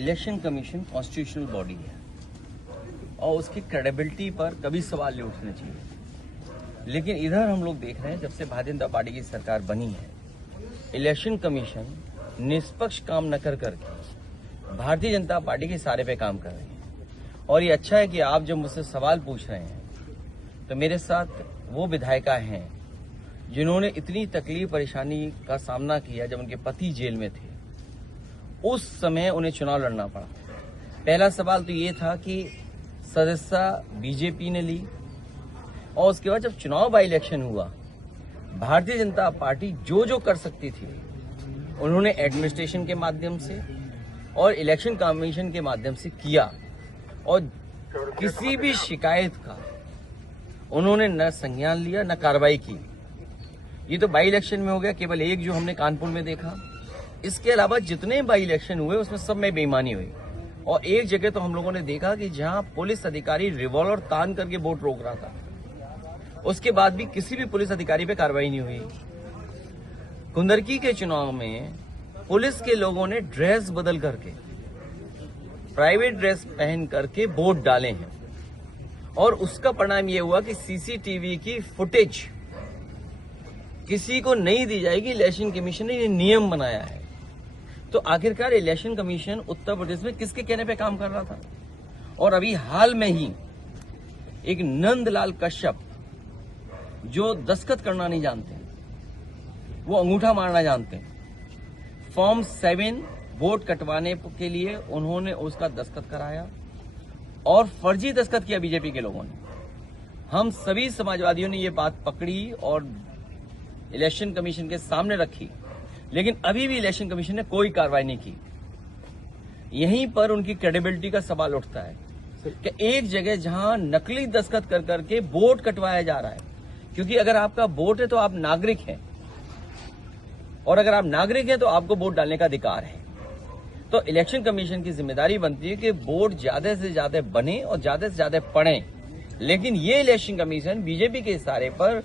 Election commission constitutional body है और उसकी क्रेडिबिलिटी पर कभी सवाल नहीं उठने चाहिए। लेकिन इधर हम लोग देख रहे हैं, जब से भारतीय जनता पार्टी की सरकार बनी है, इलेक्शन कमीशन निष्पक्ष काम न कर करके भारतीय जनता पार्टी के इशारे पे काम कर रही है। और ये अच्छा है कि आप जब मुझसे सवाल पूछ रहे हैं तो मेरे साथ वो विधायिका हैं जिन्होंने इतनी तकलीफ परेशानी का सामना किया जब उनके पति जेल में थे। उस समय उन्हें चुनाव लड़ना पड़ा। पहला सवाल तो ये था कि सदस्यता बीजेपी ने ली और उसके बाद जब चुनाव बाई इलेक्शन हुआ, भारतीय जनता पार्टी जो जो कर सकती थी उन्होंने एडमिनिस्ट्रेशन के माध्यम से और इलेक्शन कमीशन के माध्यम से किया और किसी भी शिकायत का उन्होंने न संज्ञान लिया न कार्रवाई की। ये तो बाई इलेक्शन में हो गया, केवल एक जो हमने कानपुर में देखा। इसके अलावा जितने बाई इलेक्शन हुए उसमें सब में बेईमानी हुई। और एक जगह तो हम लोगों ने देखा कि जहां पुलिस अधिकारी रिवॉल्वर तान करके वोट रोक रहा था, उसके बाद भी किसी भी पुलिस अधिकारी पे कार्रवाई नहीं हुई। कुंदरकी के चुनाव में पुलिस के लोगों ने ड्रेस बदल करके, प्राइवेट ड्रेस पहन करके वोट डाले हैं और उसका परिणाम यह हुआ कि सीसीटीवी की फुटेज किसी को नहीं दी जाएगी। इलेक्शन कमीशन ने ये नियम बनाया है। तो आखिरकार इलेक्शन कमीशन उत्तर प्रदेश में किसके कहने पे काम कर रहा था? और अभी हाल में ही एक नंदलाल कश्यप जो दस्तखत करना नहीं जानते, वो अंगूठा मारना जानते हैं, फॉर्म 7 वोट कटवाने के लिए उन्होंने उसका दस्तखत कराया और फर्जी दस्तखत किया बीजेपी के लोगों ने। हम सभी समाजवादियों ने ये बात पकड़ी और इलेक्शन कमीशन के सामने रखी, लेकिन अभी भी इलेक्शन कमीशन ने कोई कार्रवाई नहीं की। यहीं पर उनकी क्रेडिबिलिटी का सवाल उठता है कि एक जगह जहां नकली दस्तखत कर करके वोट कटवाया जा रहा है, क्योंकि अगर आपका वोट है तो आप नागरिक हैं और अगर आप नागरिक हैं तो आपको वोट डालने का अधिकार है। तो इलेक्शन कमीशन की जिम्मेदारी बनती है कि वोट ज्यादा से ज्यादा बने और ज्यादा से ज्यादा पड़े। लेकिन ये इलेक्शन कमीशन बीजेपी के इशारे पर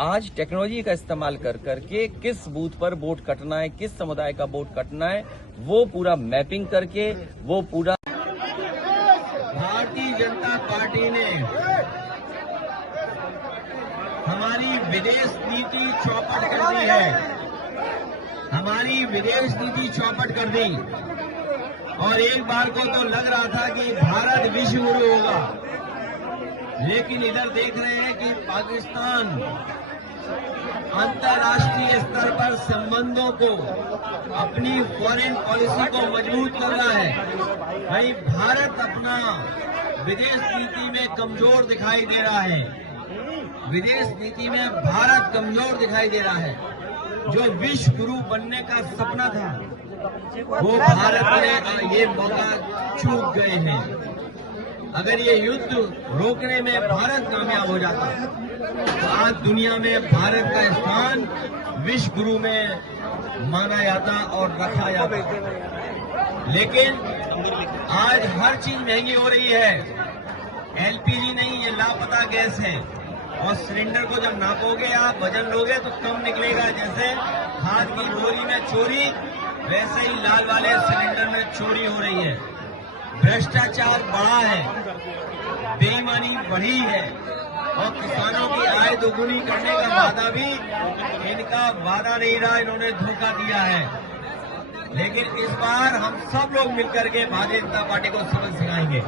आज टेक्नोलॉजी का इस्तेमाल कर करके किस बूथ पर वोट कटना है, किस समुदाय का वोट कटना है, वो पूरा मैपिंग करके वो पूरा। भारतीय जनता पार्टी ने हमारी विदेश नीति चौपट कर दी है। हमारी विदेश नीति चौपट कर दी और एक बार को तो लग रहा था कि भारत विश्व गुरु होगा, लेकिन इधर देख रहे हैं कि पाकिस्तान अंतर्राष्ट्रीय स्तर पर संबंधों को, अपनी फॉरेन पॉलिसी को मजबूत कर रहा है। भाई, भारत अपना विदेश नीति में कमजोर दिखाई दे रहा है। विदेश नीति में भारत कमजोर दिखाई दे रहा है। जो विश्व गुरु बनने का सपना था वो भारत ने ये मौका चूक गए हैं। अगर ये युद्ध रोकने में भारत कामयाब हो जाता तो आज दुनिया में भारत का स्थान विश्व गुरु में माना जाता और रखा जाता। लेकिन आज हर चीज महंगी हो रही है। एलपीजी नहीं, ये लापता गैस है और सिलेंडर को जब नापोगे आप, वजन लोगे तो कम निकलेगा। जैसे खाद की बोरी में चोरी, वैसे ही लाल वाले सिलेंडर में चोरी हो रही है। भ्रष्टाचार बढ़ा है, बेईमानी बढ़ी है और किसानों की आय दोगुनी करने का वादा भी इनका वादा नहीं रहा, इन्होंने धोखा दिया है। लेकिन इस बार हम सब लोग मिलकर के भारतीय जनता पार्टी को सबक सिखाएंगे।